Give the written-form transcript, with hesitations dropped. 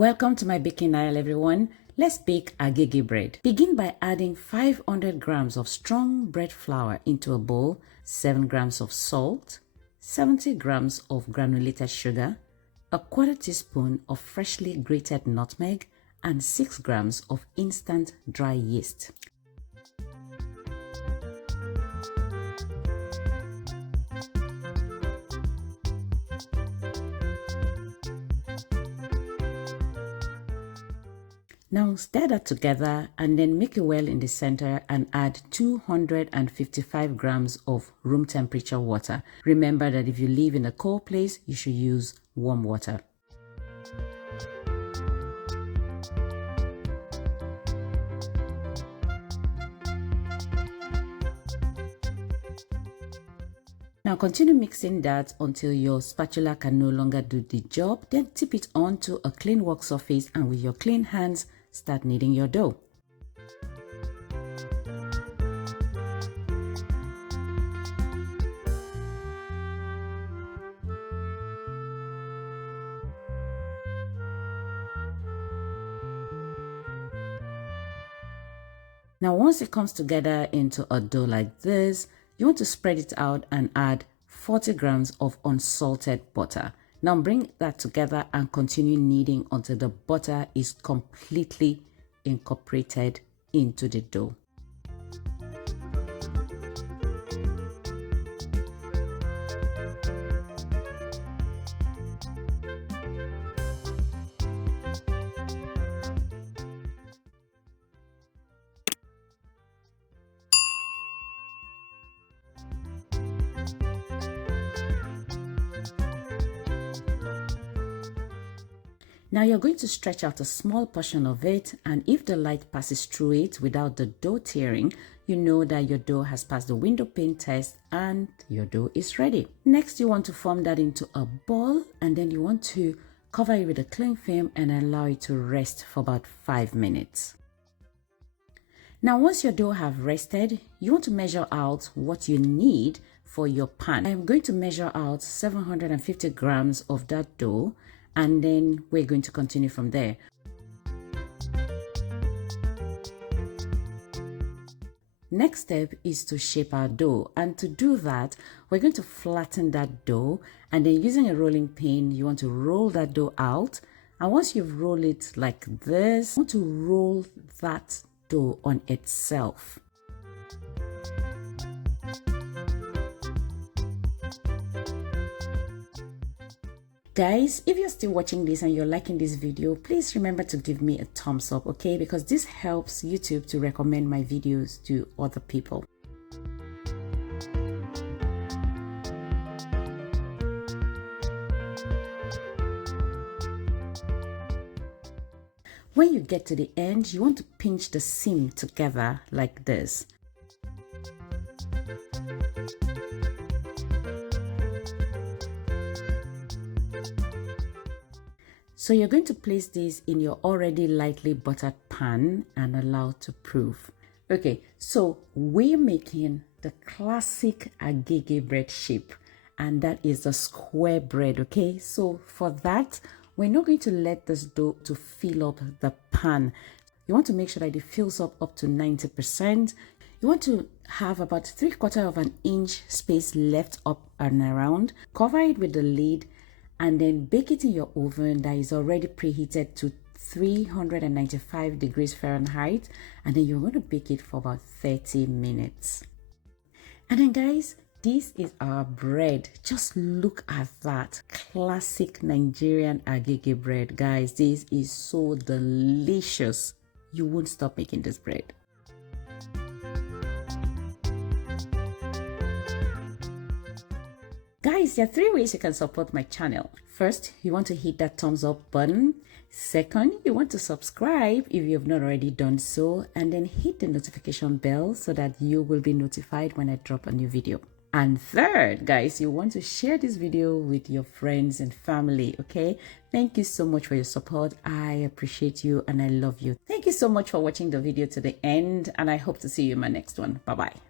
Welcome to my baking aisle, everyone. Let's bake agege bread. Begin by adding 500 grams of strong bread flour into a bowl, 7 grams of salt, 70 grams of granulated sugar, a quarter teaspoon of freshly grated nutmeg, and 6 grams of instant dry yeast. Now stir that together and then make a well in the center and add 255 grams of room temperature water. Remember that if you live in a cold place, you should use warm water. Now continue mixing that until your spatula can no longer do the job. Then tip it onto a clean work surface and with your clean hands, start kneading your dough. Now once it comes together into a dough like this, you want to spread it out and add 40 grams of unsalted butter. Now bring that together and continue kneading until the butter is completely incorporated into the dough. Now you're going to stretch out a small portion of it, and if the light passes through it without the dough tearing, you know that your dough has passed the window pane test and your dough is ready. Next, you want to form that into a ball, and then you want to cover it with a cling film and allow it to rest for about 5 minutes. Now once your dough have rested, you want to measure out what you need for your pan. I'm going to measure out 750 grams of that dough, and then we're going to continue from there. Next step is to shape our dough, and to do that we're going to flatten that dough, and then using a rolling pin you want to roll that dough out, and once you've rolled it like this, you want to roll that dough on itself. Guys, if you're still watching this and you're liking this video, please remember to give me a thumbs up, okay? Because this helps YouTube to recommend my videos to other people. When you get to the end, you want to pinch the seam together like this. So you're going to place this in your already lightly buttered pan and allow to proof. Okay, so we're making the classic agege bread shape, and that is the square bread, okay? So for that, we're not going to let this dough to fill up the pan. You want to make sure that it fills up to 90%. You want to have about 3/4 of an inch space left up and around. Cover it with the lid and then bake it in your oven that is already preheated to 395 degrees Fahrenheit, and then you're going to bake it for about 30 minutes. And then guys, this is our bread. Just look at that classic Nigerian agege bread. Guys, this is so delicious. You won't stop making this bread. Guys, there are 3 ways you can support my channel. First, you want to hit that thumbs up button. Second, you want to subscribe if you have not already done so, and then hit the notification bell so that you will be notified when I drop a new video. And third, guys, you want to share this video with your friends and family, okay? Thank you so much for your support. I appreciate you and I love you. Thank you so much for watching the video to the end, and I hope to see you in my next one. Bye-bye.